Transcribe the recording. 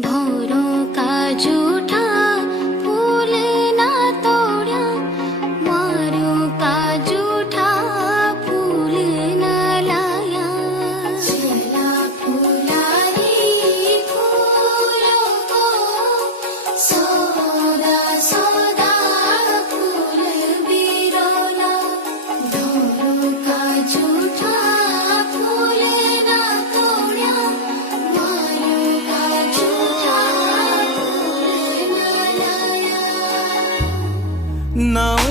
भौरों का जूठा फूल ना तोड़ा, मारों का जूठा फूल ना लाया। चला फुलारी फूलों को, सौदा सौदा फूल बिरोला। भौरों का जूठा फूल ना तोड़ा, मारों का जूठा फूल ना लाया। नाव